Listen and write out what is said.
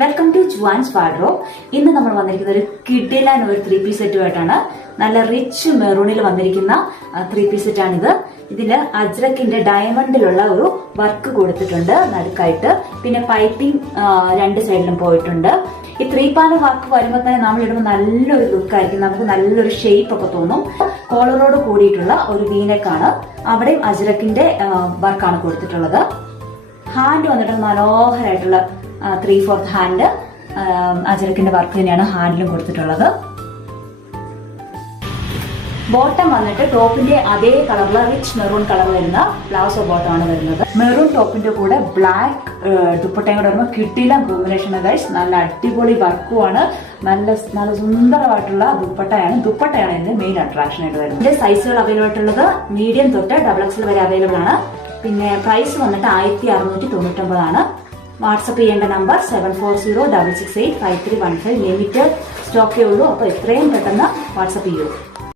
Welcome to Juan's wardrobe. ഇന്ന് നമ്മൾ വന്നിരിക്കുന്ന ഒരു കിഡിലൻ ഒരു 3 പീസ് സെറ്റുമായിട്ടാണ്. നല്ല റിച്ച് മെറൂണിൽ വന്നിരിക്കുന്ന 3 പീസ് സെറ്റാണിത്. ഇതില് അജ്രക്കിന്റെ ഡയമണ്ടിലുള്ള ഒരു വർക്ക് കൊടുത്തിട്ടുണ്ട് നടുക്കായിട്ട്. പിന്നെ പൈപ്പിംഗ് രണ്ട് സൈഡിലും പോയിട്ടുണ്ട്. ഈ 3 പാനൽ വർക്ക് വരുമ്പോൾ തന്നെ നമ്മൾ ഇടുമ്പോൾ നല്ലൊരു ലുക്കായിരിക്കും, നമുക്ക് നല്ലൊരു ഷേപ്പ് ഒക്കെ തോന്നും. കോളറോട് കൂടിയിട്ടുള്ള ഒരു വീനെക്കാണ്. അവിടെയും അജ്രക്കിന്റെ വർക്കാണ് കൊടുത്തിട്ടുള്ളത്. ഹാൻഡ് വന്നിട്ട് മനോഹരമായിട്ടുള്ള 3/4 ഹാൻഡ് അജരക്കിന്റെ വർക്ക് തന്നെയാണ് ഹാൻഡിലും കൊടുത്തിട്ടുള്ളത്. ബോട്ടം വന്നിട്ട് ടോപ്പിന്റെ അതേ കളറില് റിച്ച് മെറൂൺ കളർ വരുന്ന പ്ലാസോ ബോട്ടം ആണ് വരുന്നത്. മെറൂൺ ടോപ്പിന്റെ കൂടെ ബ്ലാക്ക് ദുപ്പട്ടയും കൂടെ വരുമ്പോൾ കിട്ടില്ല കോമ്പിനേഷൻ ഗൈസ്. നല്ല അടിപൊളി വർക്കുമാണ്. നല്ല സുന്ദരമായിട്ടുള്ള ദുപ്പട്ടയാണ് ഇതിന്റെ മെയിൻ അട്രാക്ഷൻ ആയിട്ട് വരുന്നത്. ഇതിന്റെ സൈസുകൾ അവൈലബിൾ ആയിട്ടുള്ളത് മീഡിയം തൊട്ട് XXL വരെ അവൈലബിൾ ആണ്. പിന്നെ പ്രൈസ് വന്നിട്ട് 1699 ആണ്. വാട്സപ്പ് ചെയ്യേണ്ട നമ്പർ 7406685315. ലിമിറ്റഡ് സ്റ്റോക്കേ ഉള്ളൂ. അപ്പോൾ എത്രയും പെട്ടെന്ന് വാട്സപ്പ് ചെയ്യൂ.